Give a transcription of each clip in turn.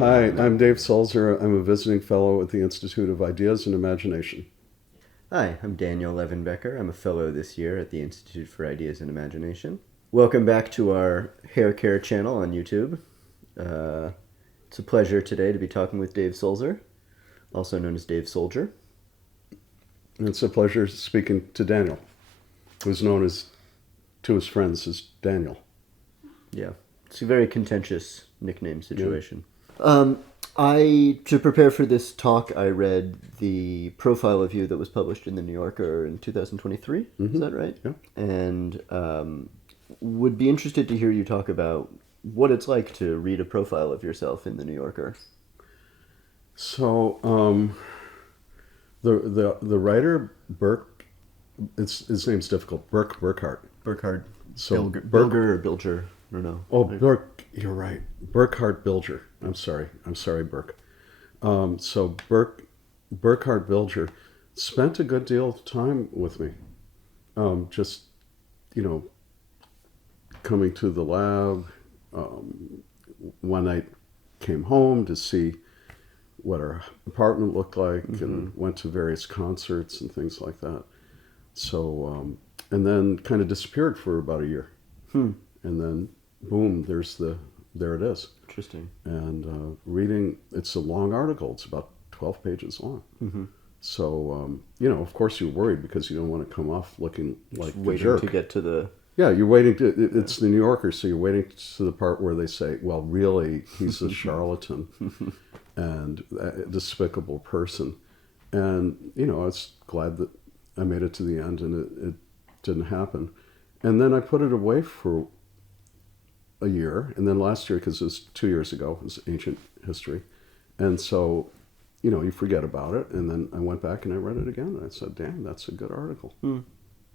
Hi, I'm Dave Sulzer. I'm a visiting fellow at the Institute of Ideas and Imagination. Hi, I'm Daniel Leven Becker. I'm a fellow this year at the Institute for Ideas and Imagination. Welcome back to our hair care channel on YouTube. It's a pleasure today to be talking with Dave Sulzer, also known as Dave Sulzer. And it's a pleasure speaking to Daniel, who's known as, to his friends, as Daniel. Yeah, it's a very contentious nickname situation. Yeah. To prepare for this talk, I read the profile of you that was published in the New Yorker in 2023. Mm-hmm. Is that right? Yeah. And would be interested to hear you talk about what it's like to read a profile of yourself in the New Yorker. So, the writer Burke, his name's difficult. Burkhard. So Bilger or Bilger? I don't know. Oh, Burke, you're right. Burkhard Bilger. I'm sorry, Burke. So Burkhard Bilger spent a good deal of time with me. Just, coming to the lab. One night came home to see what our apartment looked like, mm-hmm. and went to various concerts and things like that. So, and then kind of disappeared for about a year. And then, boom, there it is. Interesting. And reading, it's a long article. It's about 12 pages long. Mm-hmm. So, of course you're worried because you don't want to come off looking like a jerk. To get to the... Yeah, you're waiting to... It's the New Yorker, so you're waiting to the part where they say, well, really, he's a charlatan and a despicable person. And, I was glad that I made it to the end and it didn't happen. And then I put it away for a year, and then last year, because it was 2 years ago, it was ancient history, and so, you forget about it, and then I went back and I read it again, and I said, damn, that's a good article, and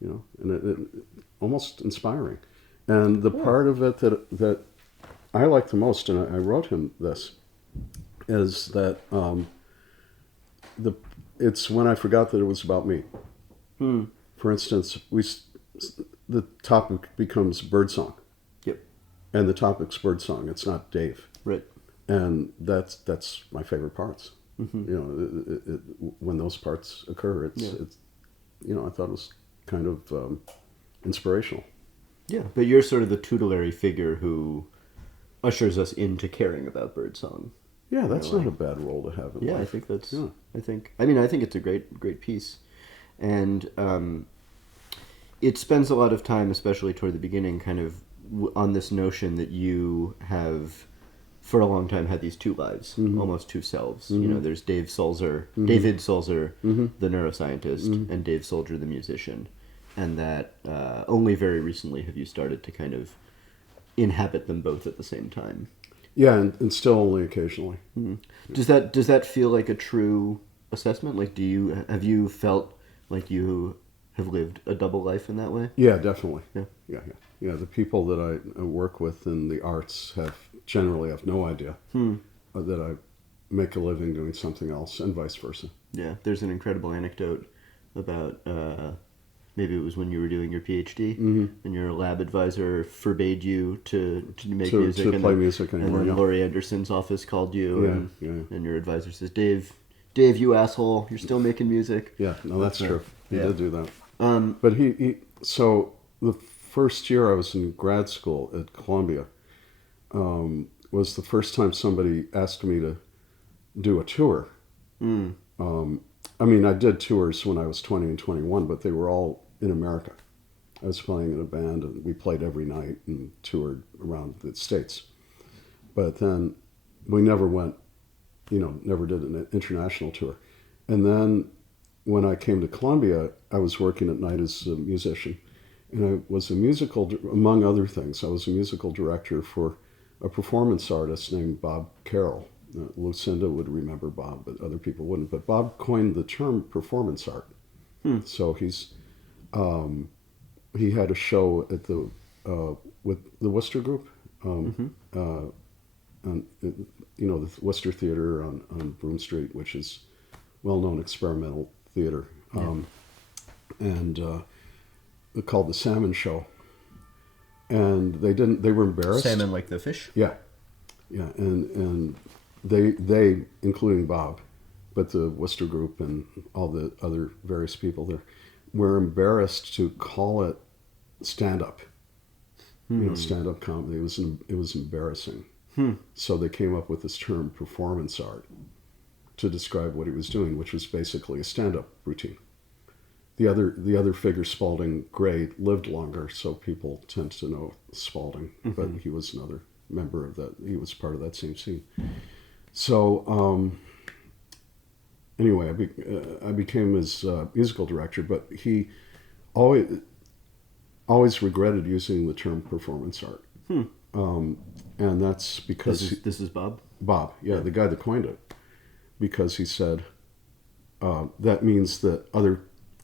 it almost inspiring. And the part of it that I like the most, and I wrote him this, is that it's when I forgot that it was about me. For instance, the topic becomes birdsong. Yep. And the topic's birdsong. It's not Dave. Right. And that's my favorite parts. Mm-hmm. When those parts occur, it's I thought it was kind of inspirational. Yeah, but you're sort of the tutelary figure who ushers us into caring about birdsong. Yeah, that's not a bad role to have in life. I think that's. Yeah. I think it's a great piece, and it spends a lot of time, especially toward the beginning, kind of on this notion that you have, for a long time, had these two lives, mm-hmm. almost two selves. Mm-hmm. There's Dave Sulzer, mm-hmm. David Sulzer, mm-hmm. the neuroscientist, mm-hmm. and Dave Sulzer, the musician, and that only very recently have you started to kind of inhabit them both at the same time. Yeah, and still only occasionally. Mm-hmm. Does that feel like a true assessment? Like, have you felt like you have lived a double life in that way? Yeah, definitely. Yeah. The people that I work with in the arts generally have no idea that I make a living doing something else, and vice versa. Yeah, there's an incredible anecdote about maybe it was when you were doing your PhD, mm-hmm. and your lab advisor forbade you to make music. To play music anymore. And then Laurie Anderson's office called you, and your advisor says, Dave, you asshole, you're still making music. Yeah, no, that's true. He did do that. But so the first year I was in grad school at Columbia was the first time somebody asked me to do a tour. I did tours when I was 20 and 21, but they were all in America. I was playing in a band, and we played every night and toured around the States. But then we never went, never did an international tour. And then when I came to Columbia, I was working at night as a musician. And I was among other things, I was a musical director for a performance artist named Bob Carroll. Lucinda would remember Bob, but other people wouldn't. But Bob coined the term performance art. So he had a show at with the Worcester Group, mm-hmm. The Worcester Theater on Broome Street, which is well-known experimental theater, and called the Salmon Show. And they were embarrassed. Salmon like the fish? Yeah, and they, including Bob, but the Worcester group and all the other various people there, were embarrassed to call it stand-up. Stand-up comedy. It was embarrassing. So they came up with this term performance art to describe what he was doing, which was basically a stand-up routine. The other figure, Spalding Gray, lived longer, so people tend to know Spalding, but he was another member of that. He was part of that same scene. So anyway, I became his musical director, but he always regretted using the term performance art. And that's because... This is Bob? Bob, yeah, the guy that coined it. Because he said, that means that other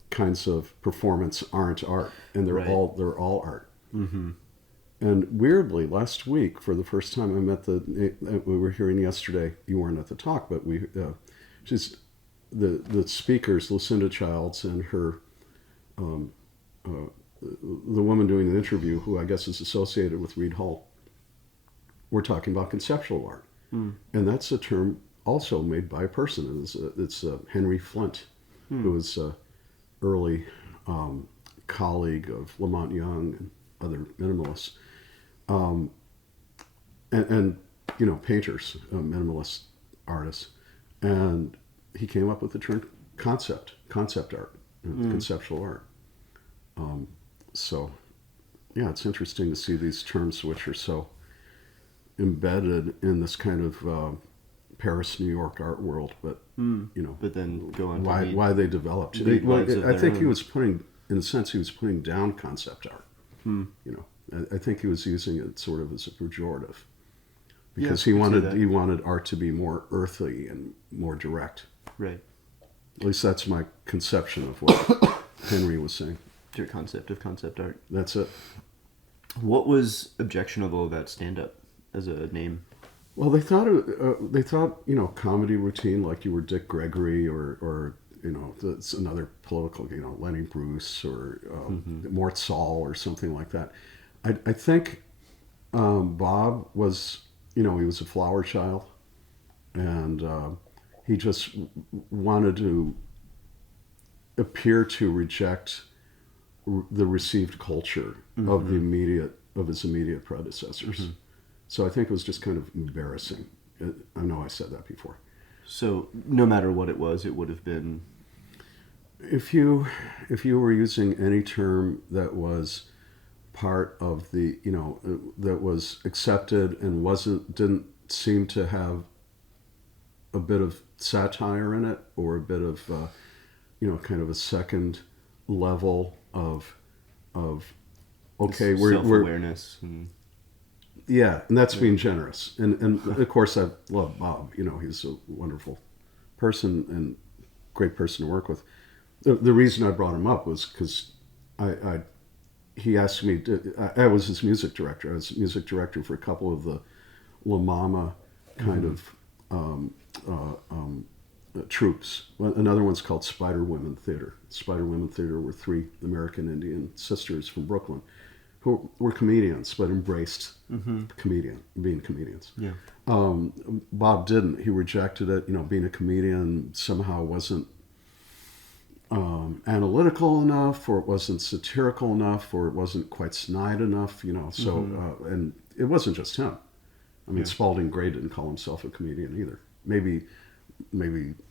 kinds of performance aren't art, and they're all art. And weirdly, last week, for the first time, I met we were hearing yesterday, you weren't at the talk, but just the speakers, Lucinda Childs and her, the woman doing the interview, who I guess is associated with Reid Hall, we're talking about conceptual art. And that's a term also made by a person. It's Henry Flint, who was an early colleague of Lamont Young and other minimalists. And painters, minimalist artists. And he came up with the term concept art, conceptual art. So, yeah, it's interesting to see these terms which are so embedded in this kind of Paris, New York art world, but but then go on why they developed. I think he was putting down concept art. I think he was using it sort of as a pejorative because he wanted art to be more earthy and more direct. Right. At least that's my conception of what Henry was saying. Your concept of concept art. That's it. What was objectionable about stand-up as a name? Well, they thought comedy routine, like you were Dick Gregory or that's another political, Lenny Bruce or Mort Saul or something like that. I think Bob was, he was a flower child, and he just wanted to appear to reject the received culture of his immediate predecessors. So I think it was just kind of embarrassing. I know I said that before. So no matter what it was, it would have been... If you were using any term that was part of the, that was accepted and didn't seem to have a bit of satire in it, or a bit of, kind of a second level of okay, we're self-awareness. Yeah, and that's being generous. And of course, I love Bob. He's a wonderful person and great person to work with. The reason I brought him up was because he asked me I was his music director. I was music director for a couple of the La Mama kind of troupes. Another one's called Spider Women Theater. Spider Women Theater were 3 American Indian sisters from Brooklyn who were comedians, but embraced being comedians. Yeah. Bob didn't. He rejected it. Being a comedian somehow wasn't analytical enough, or it wasn't satirical enough, or it wasn't quite snide enough. So and it wasn't just him. I mean, Spalding Gray didn't call himself a comedian either. Maybe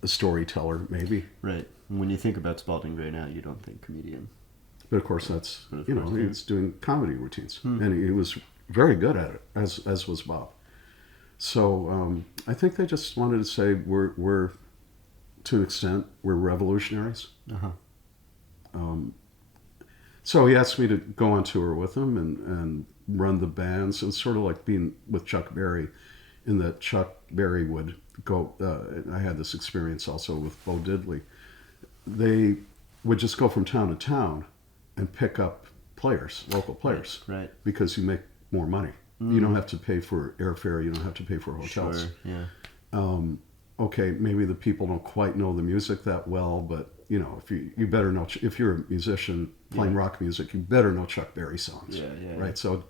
a storyteller, maybe. Right. When you think about Spalding Gray now, you don't think comedian. But of course, that's he was doing comedy routines, and he was very good at it, as was Bob. So I think they just wanted to say we're to an extent we're revolutionaries. So he asked me to go on tour with him and run the bands. It was sort of like being with Chuck Berry, in that Chuck Berry would go. I had this experience also with Bo Diddley. They would just go from town to town and pick up local players, right? Because you make more money. You don't have to pay for airfare. You don't have to pay for hotels. Sure, yeah. Okay, maybe the people don't quite know the music that well, but you better know, if you're a musician playing rock music, you better know Chuck Berry songs. Right. So,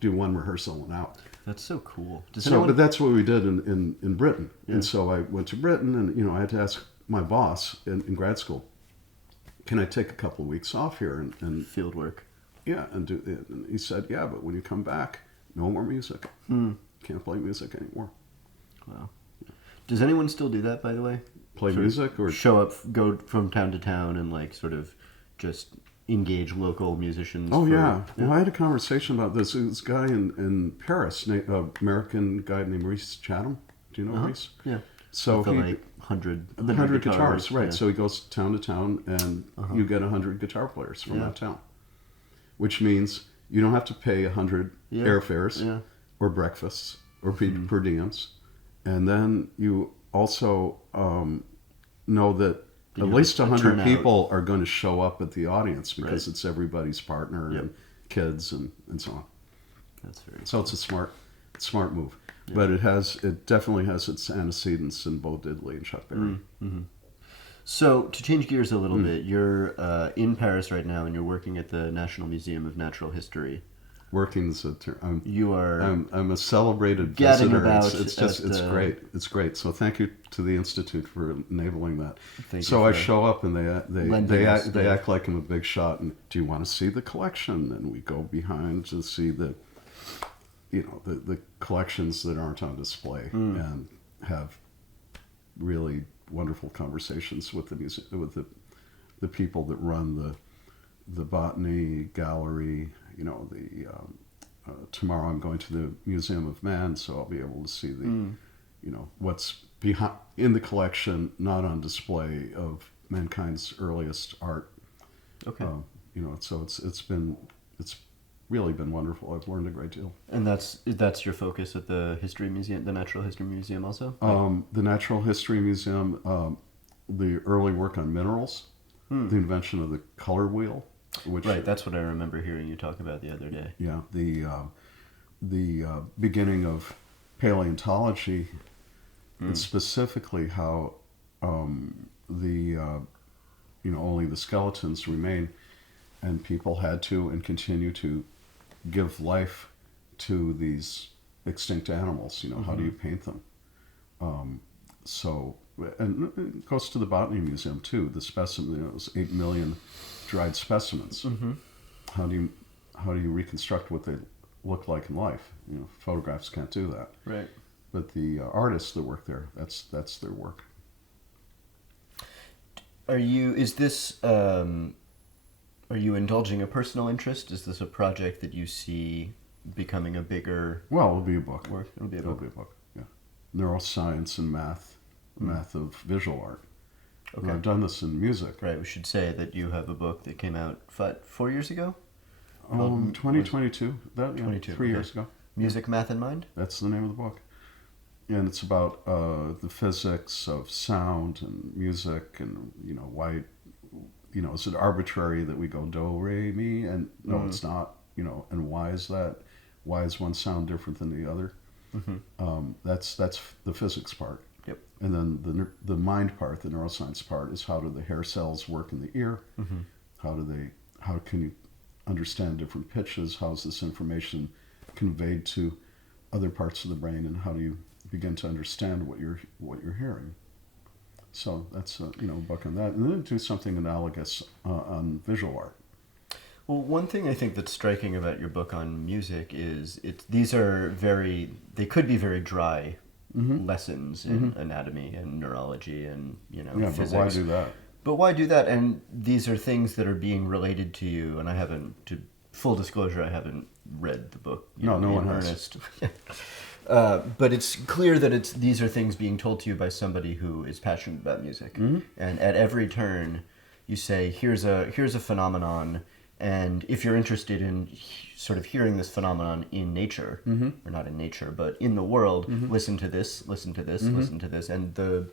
do one rehearsal and out. That's so cool. But that's what we did in Britain. Yeah. And so I went to Britain, and, I had to ask my boss in grad school, can I take a couple of weeks off here and field work? Yeah, and do it. And he said, yeah, but when you come back, no more music. Can't play music anymore. Wow. Does anyone still do that, by the way? Play music or show up, go from town to town, and like sort of just engage local musicians? Yeah. Well, I had a conversation about this. This guy in Paris, American guy named Reese Chatham. Do you know Reese? Yeah. So with the, he, like 100 guitars, right? Yeah. So he goes town to town, and you get 100 guitar players from that town, which means you don't have to pay 100 airfares or breakfasts or per diems, and then you also know that at least 100 people are going to show up at the audience because it's everybody's partner and kids and so on. That's very so cool. It's a smart move. Yeah. But it definitely has its antecedents in Bo Diddley and Chuck Berry. So to change gears a little bit, you're in Paris right now, and you're working at the National Museum of Natural History. Working is a term. I'm a celebrated visitor. It's great. It's great. So thank you to the Institute for enabling that. So I show up, and they act like I'm a big shot. And do you want to see the collection? And we go behind to see the collections that aren't on display, and have really wonderful conversations with the people that run the botany gallery. Tomorrow I'm going to the Museum of Man, so I'll be able to see the what's behind in the collection, not on display, of mankind's earliest art. Okay. So it's really been wonderful. I've learned a great deal. And that's your focus at the History Museum, the Natural History Museum, also. The Natural History Museum, the early work on minerals, the invention of the color wheel. That's what I remember hearing you talk about the other day. Yeah, the beginning of paleontology, and specifically how only the skeletons remain, and people had to and continue to give life to these extinct animals. How do you paint them? And it goes to the Botany Museum too. The specimen, it was 8 million dried specimens. How do you reconstruct what they look like in life? Photographs can't do that. Right. But the artists that work there, that's their work. Are you indulging a personal interest? Is this a project that you see becoming a bigger? Well, it'll be a book. It'll be a book. Yeah, neuroscience and math of visual art. Okay. And I've done this in music. Right. We should say that you have a book that came out 4 years ago. 2022. 22. 3 years ago. Music, Math, and Mind. That's the name of the book. And it's about the physics of sound and music, and why. Is it arbitrary that we go do, re, mi, and no, it's not. And why is that? Why is one sound different than the other? That's the physics part. Yep. And then the mind part, the neuroscience part, is how do the hair cells work in the ear? How can you understand different pitches? How is this information conveyed to other parts of the brain, and how do you begin to understand what you're hearing? So that's a book on that, and then do something analogous on visual art. Well, one thing I think that's striking about your book on music is they could be very dry lessons in anatomy and neurology and physics. But why do that? But why do that? And these are things that are being related to you. And I haven't, to full disclosure, I haven't read the book. No one earnest. But it's clear that these are things being told to you by somebody who is passionate about music. And at every turn, you say, here's a phenomenon. And if you're interested in sort of hearing this phenomenon in nature, or not in nature, but in the world, listen to this, listen to this, listen to this. And the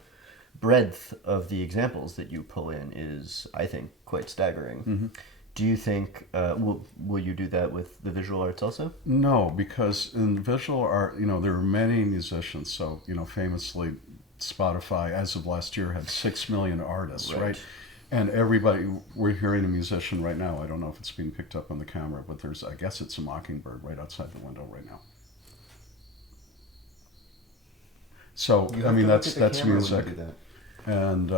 breadth of the examples that you pull in is, I think, quite staggering. Do you think, will you do that with the visual arts also? No, because in visual art, there are many musicians. So, famously, Spotify, as of last year, had 6 million artists, right? And everybody, we're hearing a musician right now. I don't know if it's being picked up on the camera, but I guess it's a mockingbird right outside the window right now. So, You I have mean, to look that's at the camera when you music. do that. And,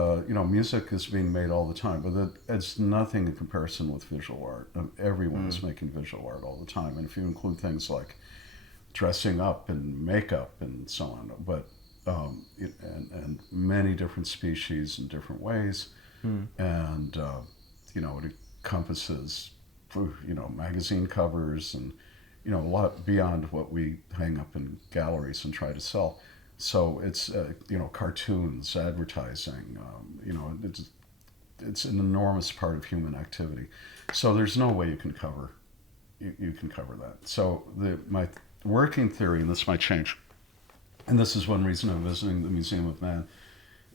music is being made all the time, but it's nothing in comparison with visual art. Everyone is making visual art all the time. And if you include things like dressing up and makeup and so on, but, and many different species in different ways. And, it encompasses, magazine covers and, a lot beyond what we hang up in galleries and try to sell. So it's, cartoons, advertising, it's an enormous part of human activity. So there's no way you can cover that. So my working theory, and this might change, and this is one reason I'm visiting the Museum of Man,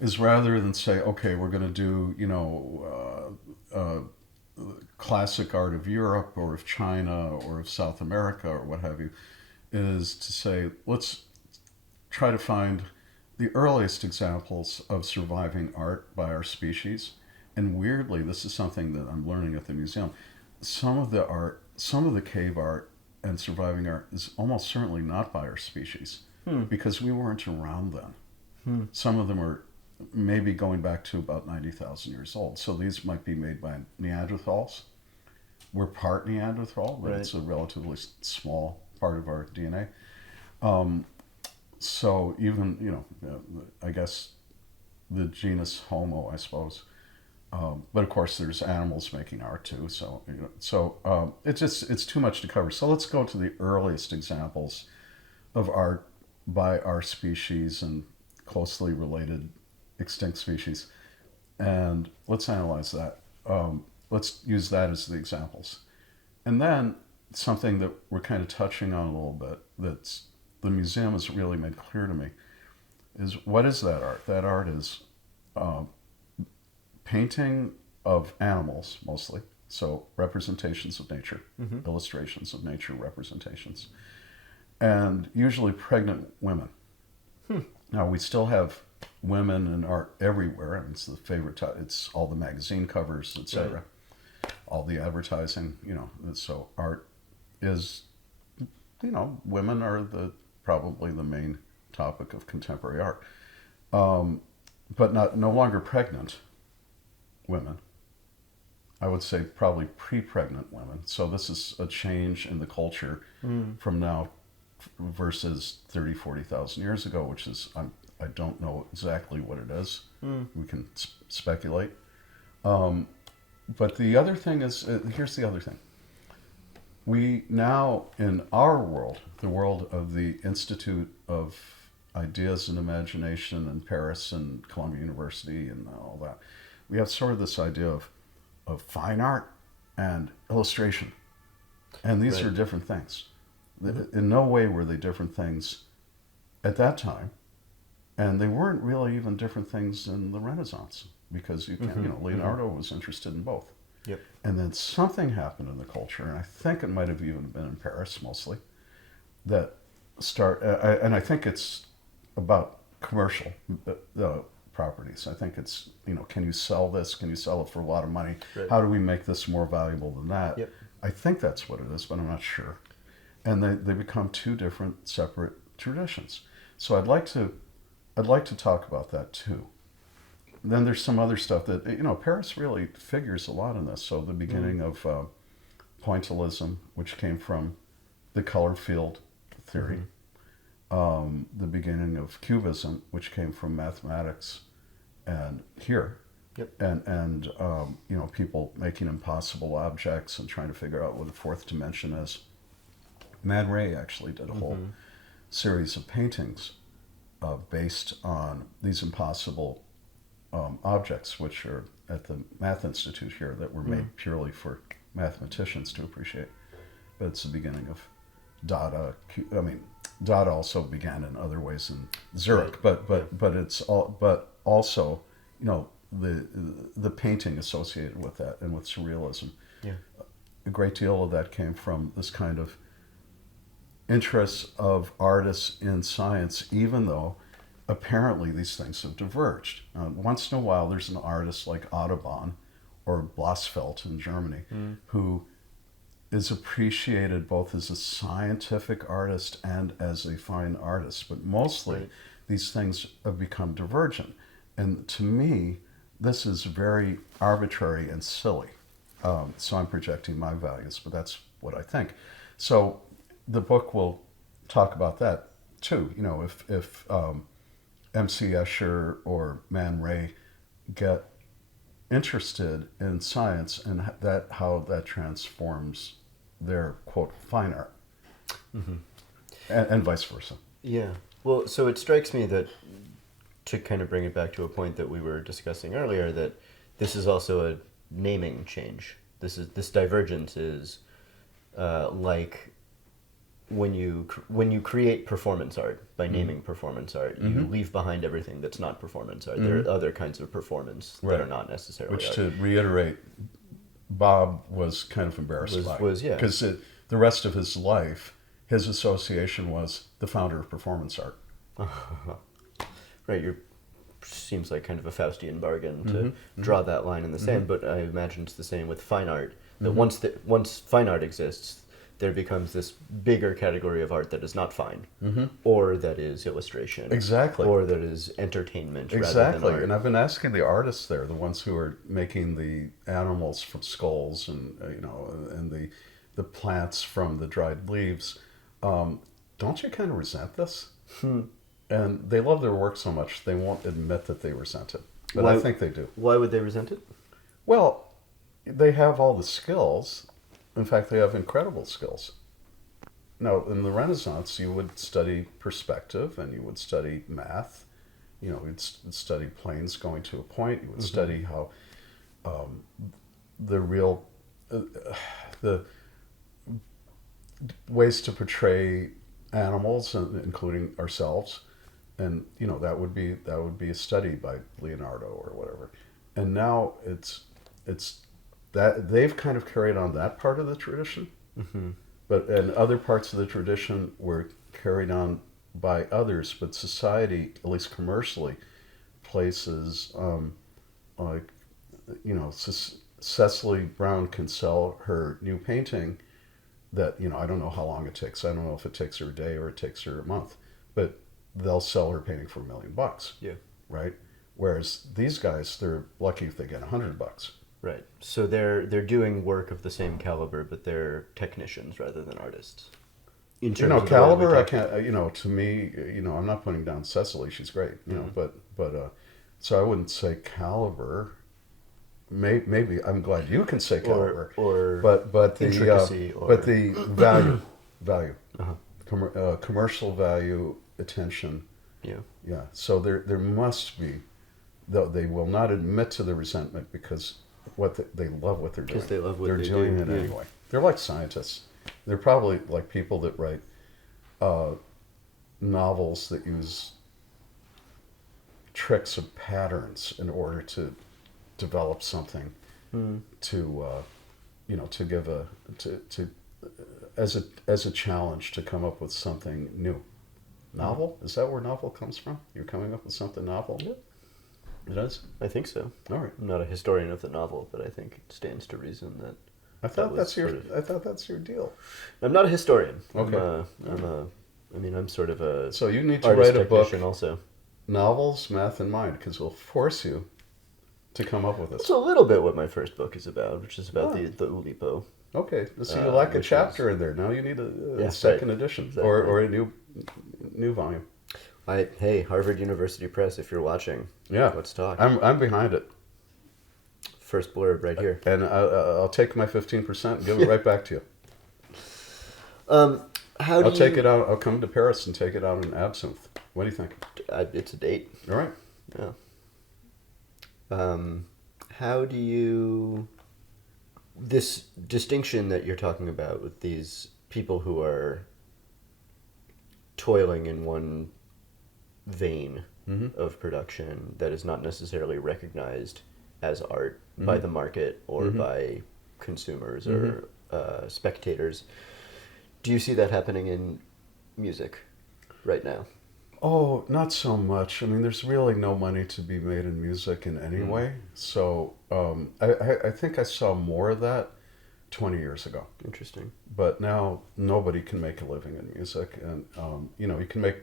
is rather than say, okay, we're going to do, classic art of Europe or of China or of South America or what have you, is to say, let's try to find the earliest examples of surviving art by our species. And weirdly, this is something that I'm learning at the museum. Some of the cave art and surviving art is almost certainly not by our species because we weren't around then. Some of them are maybe going back to about 90,000 years old. So these might be made by Neanderthals. We're part Neanderthal, but it's a relatively small part of our DNA. So even, I guess the genus Homo, I suppose. But of course, there's animals making art too. So, it's too much to cover. So let's go to the earliest examples of art by our species and closely related extinct species. And let's analyze that. Let's use that as the examples. And then something that we're kind of touching on a little bit that's the museum has really made clear to me is what is that art? That art is painting of animals mostly, so representations of nature, illustrations of nature, representations, and usually pregnant women. Now we still have women in art everywhere. I mean, it's the favorite. It's all the magazine covers, etc. All the advertising. So art is, women are probably the main topic of contemporary art, but no longer pregnant women. I would say probably pre-pregnant women. So this is a change in the culture from now versus 30, 40,000 years ago, which is, I don't know exactly what it is. We can speculate. But the other thing is, here's the other thing. We now, in our world, the world of the Institute of Ideas and Imagination in Paris and Columbia University and all that, we have sort of this idea of fine art and illustration. And these are different things. In no way were they different things at that time. And they weren't really even different things in the Renaissance because Leonardo was interested in both. Yep. And then something happened in the culture, and I think it might have even been in Paris mostly, and I think it's about commercial properties. I think it's, can you sell this? Can you sell it for a lot of money? Right. How do we make this more valuable than that? Yep. I think that's what it is, but I'm not sure. And they become two different separate traditions. So I'd like to talk about that too. And then there's some other stuff that, Paris really figures a lot in this. So the beginning of pointillism, which came from the color field theory. The beginning of cubism, which came from mathematics and here. Yep. And people making impossible objects and trying to figure out what the fourth dimension is. Man Ray actually did a whole series of paintings based on these impossible objects, which are at the Math Institute here, that were made purely for mathematicians to appreciate. But it's the beginning of Dada. I mean, Dada also began in other ways in Zurich, but it's all, but also, the painting associated with that and with surrealism. Yeah. A great deal of that came from this kind of interest of artists in science, even though apparently these things have diverged. Once in a while, there's an artist like Audubon or Blasfeld in Germany, who is appreciated both as a scientific artist and as a fine artist. But mostly, these things have become divergent. And to me, this is very arbitrary and silly. So I'm projecting my values, but that's what I think. So the book will talk about that too. You know, if M.C. Escher or Man Ray get interested in science and how that transforms their, quote, fine art, and vice versa. Yeah. Well, so it strikes me that, to kind of bring it back to a point that we were discussing earlier, that this is also a naming change. This divergence is like when you create performance art by naming performance art, you leave behind everything that's not performance art. There are other kinds of performance that are not necessarily Which, art. to reiterate, Bob was kind of embarrassed by. Yeah. Because the rest of his life, his association was the founder of performance art. Right, seems like kind of a Faustian bargain to draw that line in the sand, but I imagine it's the same with fine art. That once fine art exists, there becomes this bigger category of art that is not fine, or that is illustration, Exactly, or that is entertainment. Exactly, rather than art. And I've been asking the artists there, the ones who are making the animals from skulls and and the plants from the dried leaves. Don't you kind of resent this? And they love their work so much they won't admit that they resent it, but I think they do. Why would they resent it? Well, they have all the skills. In fact, they have incredible skills. Now, in the Renaissance, you would study perspective and you would study math. You know, you'd study planes going to a point. You would study how the ways to portray animals, including ourselves, and that would be a study by Leonardo or whatever. And now it's that they've kind of carried on that part of the tradition, and other parts of the tradition were carried on by others. But society, at least commercially, places like Cecily Brown can sell her new painting that I don't know how long it takes. I don't know if it takes her a day or it takes her a month, but they'll sell her painting for $1 million. Yeah. Right. Whereas these guys, they're lucky if they get $100. Right. So they're doing work of the same caliber, but they're technicians rather than artists. In terms of caliber, I can't. To me, I'm not putting down Cecily. She's great. But so I wouldn't say caliber. Maybe I'm glad you can say caliber. But the intricacy, but the value, commercial value, attention. Yeah. So there must be, though they will not admit to the resentment because they love what they're doing. Because they love what they're doing it anyway. They're like scientists. They're probably like people that write novels that use tricks of patterns in order to develop something to give as a challenge to come up with something new. Novel? Is that where novel comes from? You're coming up with something novel? Yeah. It is? I think so. All right. I'm not a historian of the novel, but I think it stands to reason that. I thought that's your deal. I'm not a historian. Okay. I'm sort of a. So you need to write a book. Also. Novels, math, and mind, because we'll force you to come up with this. It's a little bit what my first book is about, which is about the Oulipo. Okay, so you like a chapter in there. Now you need a second edition or a new volume. Hey, Harvard University Press, if you're watching, let's talk. I'm behind it. First blurb right here. And I'll take my 15% and give it right back to you. I'll take it out. I'll come to Paris and take it out in absinthe. What do you think? It's a date. All right. Yeah. How do you... This distinction that you're talking about with these people who are toiling in one vein of production that is not necessarily recognized as art by the market or by consumers or spectators. Do you see that happening in music right now? Oh, not so much. I mean, there's really no money to be made in music in any way. So I think I saw more of that 20 years ago. Interesting. But now nobody can make a living in music, and you can make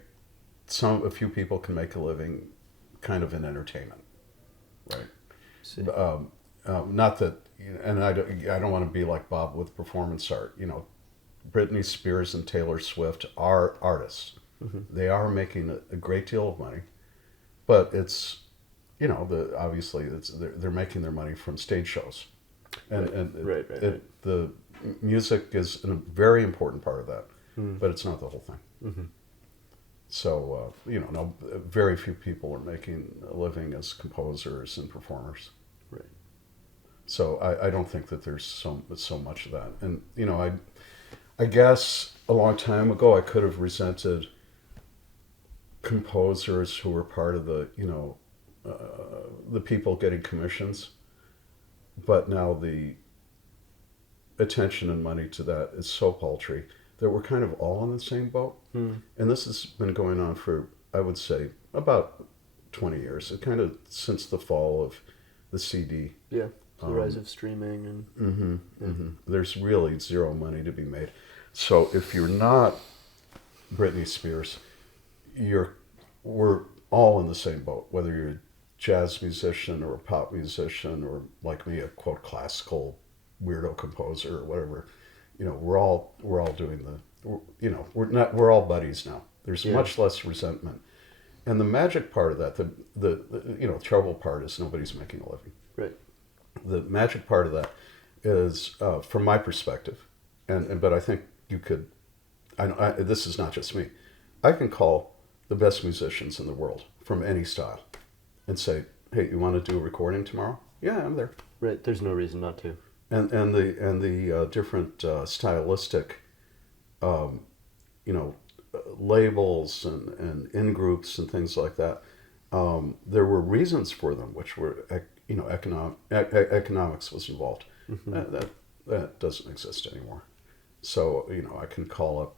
a few people can make a living, kind of in entertainment, right? See. Not that, and I don't want to be like Bob with performance art. Britney Spears and Taylor Swift are artists. Mm-hmm. They are making a great deal of money, but it's obviously they're making their money from stage shows, and Right. the music is a very important part of that, but it's not the whole thing. Mm-hmm. So no, very few people are making a living as composers and performers. Right. So I don't think that there's so much of that. And I guess a long time ago I could have resented composers who were part of the people getting commissions, but now the attention and money to that is so paltry that we're kind of all in the same boat. And this has been going on for, I would say, about 20 years. It kind of since the fall of the CD. Yeah. The rise of streaming and There's really zero money to be made. So if you're not Britney Spears, we're all in the same boat, whether you're a jazz musician or a pop musician or, like me, a quote classical weirdo composer or whatever. We're all doing we're all buddies now. There's much less resentment, and the magic part of that, the trouble part is nobody's making a living. Right. The magic part of that is, from my perspective, but I think you could. This is not just me. I can call the best musicians in the world from any style, and say, "Hey, you want to do a recording tomorrow?" Yeah, I'm there. Right. There's no reason not to. And the different stylistic, labels and in groups and things like that. There were reasons for them, which were economics was involved. Mm-hmm. That doesn't exist anymore. So I can call up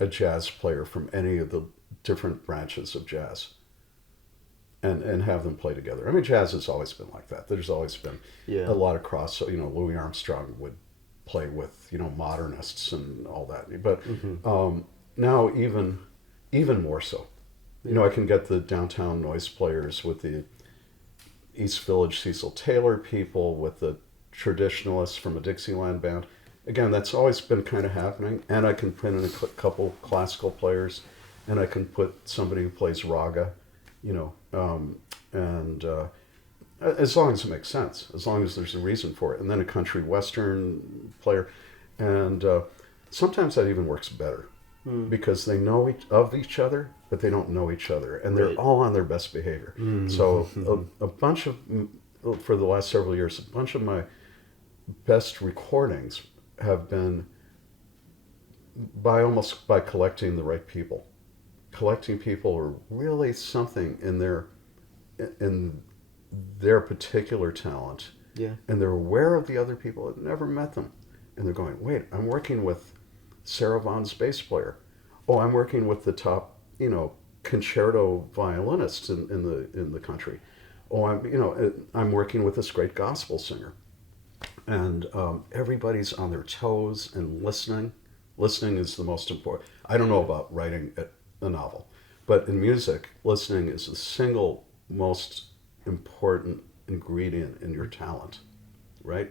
a jazz player from any of the different branches of jazz, and have them play together. I mean, jazz has always been like that. There's always been a lot of cross. Louis Armstrong would play with modernists and all that. But now even more so. I can get the downtown noise players with the East Village Cecil Taylor people, with the traditionalists from a Dixieland band. Again, that's always been kind of happening. And I can put in a couple classical players, and I can put somebody who plays raga, as long as it makes sense, as long as there's a reason for it. And then a country western player. And sometimes that even works better because they know of each other, but they don't know each other. And they're all on their best behavior. So a bunch of, for the last several years, a bunch of my best recordings have been by collecting the right people. Collecting people who are really something in their particular talent. Yeah. And they're aware of the other people that never met them. And they're going, wait, I'm working with Sarah Vaughan's bass player. Oh, I'm working with the top, concerto violinist in the country. Oh, I'm working with this great gospel singer. And everybody's on their toes and listening. Listening is the most important. I don't know about writing a novel, but in music, listening is the single most important ingredient in your talent, right?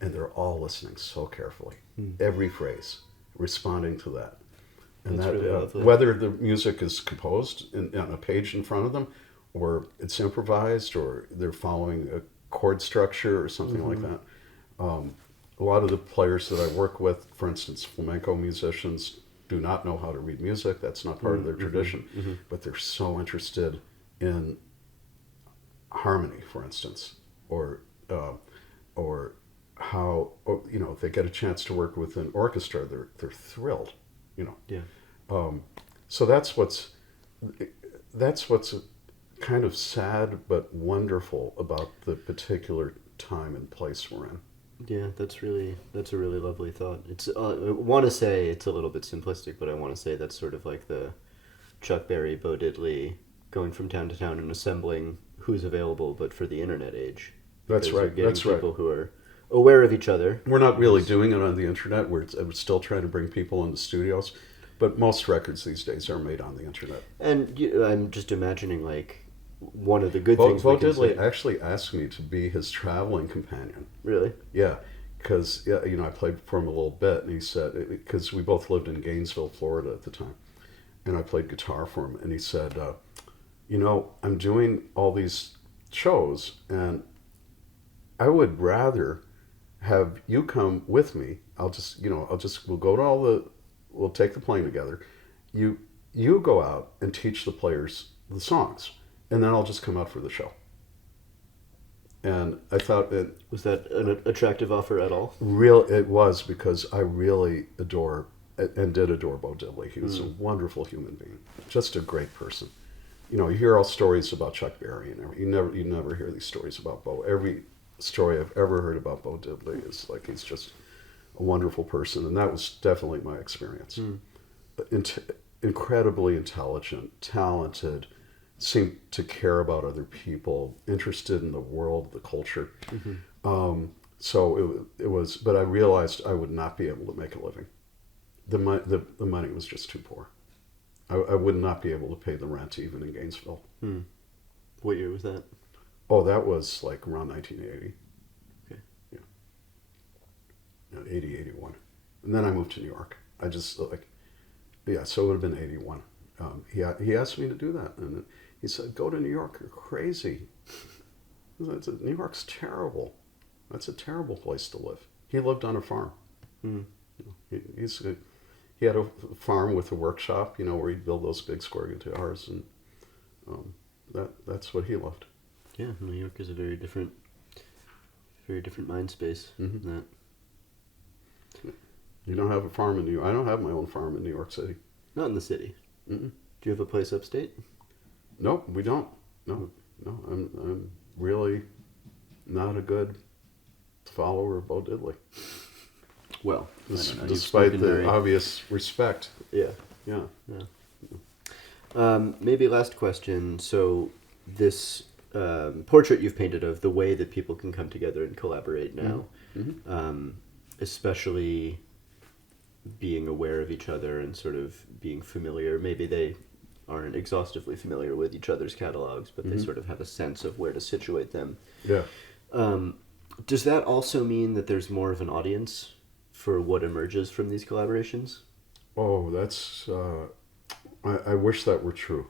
And they're all listening so carefully, every phrase, responding to that. And that's really lovely. Whether the music is composed on a page in front of them, or it's improvised, or they're following a chord structure or something like that. A lot of the players that I work with, for instance, flamenco musicians, do not know how to read music. That's not part of their tradition. But they're so interested in harmony, for instance, or how, if they get a chance to work with an orchestra, they're thrilled, Yeah. So that's what's kind of sad but wonderful about the particular time and place we're in. Yeah, that's a really lovely thought. It's I want to say it's a little bit simplistic, but I want to say that's sort of like the Chuck Berry, Bo Diddley going from town to town and assembling who's available, but for the internet age. That's Because right. you're getting That's right. people who are aware of each other. We're not really doing it on the internet. We're still trying to bring people into studios, but most records these days are made on the internet. And I'm just imagining, like, one of the good Bo things we can Diddley say. actually asked me to be his traveling companion. Really? Yeah, because I played for him a little bit, and he said, because we both lived in Gainesville, Florida at the time, and I played guitar for him, and he said, I'm doing all these shows, and I would rather have you come with me. We'll take the plane together. You go out and teach the players the songs, and then I'll just come out for the show. And I thought Was that an attractive offer at all? it was, because I really adore and did adore Bo Diddley. He was a wonderful human being, just a great person. You hear all stories about Chuck Berry and everything. You never hear these stories about Bo. Every story I've ever heard about Bo Diddley is like he's just a wonderful person, and that was definitely my experience. Incredibly intelligent, talented, seemed to care about other people, interested in the world, the culture. So it was, but I realized I would not be able to make a living. The money was just too poor. I would not be able to pay the rent even in Gainesville. What year was that? Oh, that was like around 1980. Okay. Yeah. 80, 81. And then I moved to New York. So it would have been 81. He asked me to do that, and he said, "Go to New York. You're crazy. New York's terrible. That's a terrible place to live." He lived on a farm. He had a farm with a workshop, where he'd build those big square guitars, and that's what he loved. Yeah, New York is a very different mind space than that. You don't have a farm in New York. I don't have my own farm in New York City. Not in the city. Mm-mm. Do you have a place upstate? Nope, we don't. No. I'm really not a good follower of Bo Diddley. Well, I don't know. Despite the obvious respect. Yeah. Maybe last question. So this portrait you've painted of the way that people can come together and collaborate now, especially being aware of each other and sort of being familiar. Maybe they aren't exhaustively familiar with each other's catalogs, but they sort of have a sense of where to situate them. Yeah. Does that also mean that there's more of an audience for what emerges from these collaborations? Oh, that's... I wish that were true.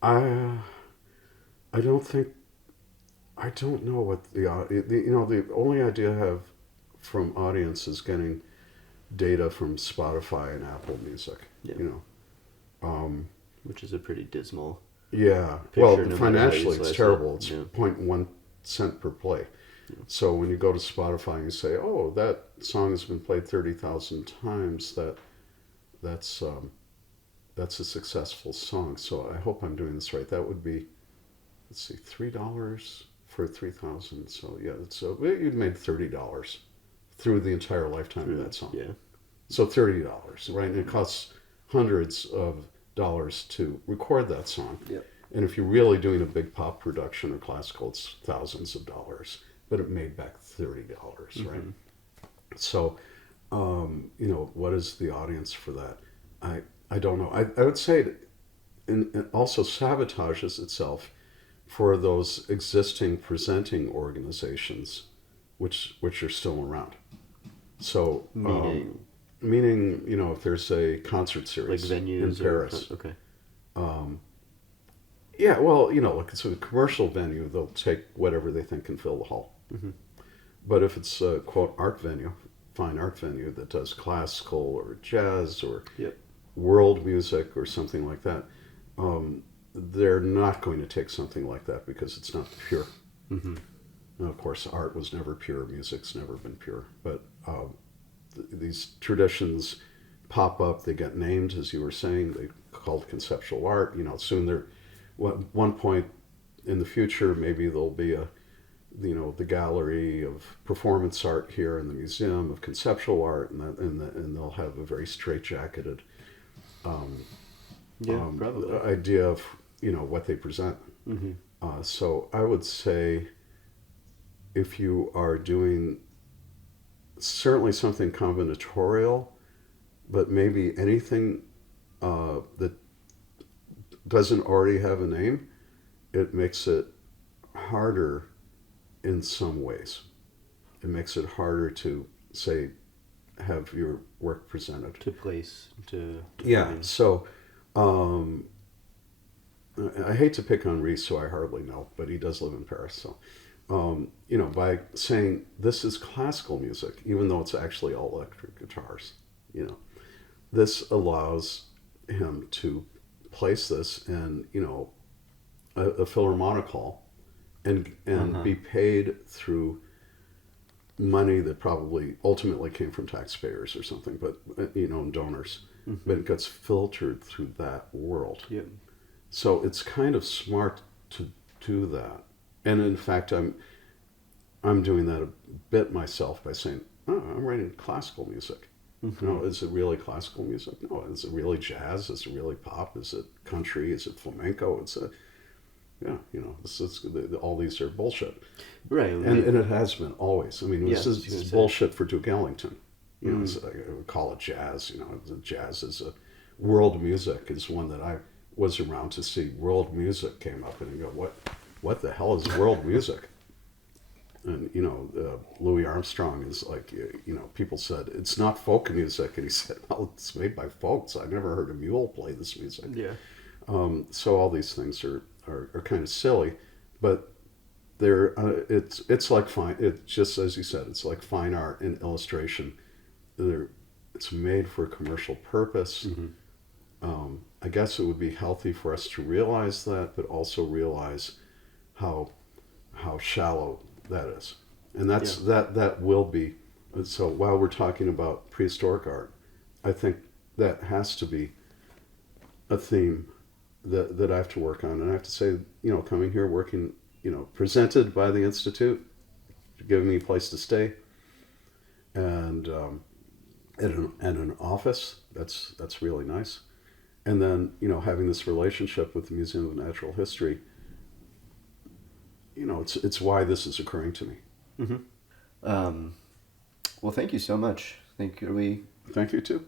I don't know what the only idea I have from audience is getting data from Spotify and Apple Music. Which is a pretty dismal. Yeah. Well, financially it's terrible. It's 0.1 cent per play. Yeah. So when you go to Spotify and you say, "Oh, that song has been played 30,000 times," that's a successful song. So I hope I'm doing this right. That would be, let's see, $3 for 3,000. So yeah, you'd made $30 through the entire lifetime of that song. Yeah. So $30, right? And it costs hundreds of dollars to record that song. Yep. And if you're really doing a big pop production or classical, it's thousands of dollars. But it made back $30, right? So, what is the audience for that? I don't know. I would say it also sabotages itself for those existing presenting organizations, which are still around. So, meaning, if there's a concert series like venues in Paris. Okay. Yeah, well, like it's a commercial venue, they'll take whatever they think can fill the hall. But if it's a, quote, fine art venue that does classical or jazz or world music or something like that, they're not going to take something like that because it's not pure. Now, of course, art was never pure, music's never been pure, but these traditions pop up, they get named, as you were saying, they called conceptual art. Soon at one point in the future, maybe there'll be the gallery of performance art here in the Museum of Conceptual Art, and they'll have a very straitjacketed probably idea of what they present. So I would say if you are doing certainly something combinatorial, but maybe anything that doesn't already have a name, it makes it harder in some ways. It makes it harder to, say, have your work presented. To place, to Yeah, find. so I hate to pick on Reese, who I hardly know, but he does live in Paris. So, by saying this is classical music, even though it's actually all electric guitars, this allows him to place this in, a philharmonic hall and be paid through money that probably ultimately came from taxpayers or something, but, donors. Mm-hmm. But it gets filtered through that world. Yep. So it's kind of smart to do that. And in fact, I'm doing that a bit myself by saying, I'm writing classical music. Mm-hmm. No, is it really classical music? No, is it really jazz? Is it really pop? Is it country? Is it flamenco? All these are bullshit. Right. And it has been always. I mean, Yes, this is bullshit for Duke Ellington. I would call it jazz. Jazz is a world music is one that I was around to see. World music came up and you go, what the hell is world music? And Louis Armstrong is like, people said it's not folk music, and he said, well, it's made by folks. I've never heard a mule play this music. Yeah. So all these things are kind of silly, but they're it's like fine. It's just as you said, it's like fine art and illustration. It's made for a commercial purpose. Mm-hmm. I guess it would be healthy for us to realize that, but also realize how shallow that is, and that will be. So while we're talking about prehistoric art, I think that has to be a theme that I have to work on, and I have to say, coming here, working, presented by the Institute, giving me a place to stay, and an office. That's really nice. And then, having this relationship with the Museum of Natural History, it's why this is occurring to me. Mm-hmm. Well, thank you so much. Thank you too.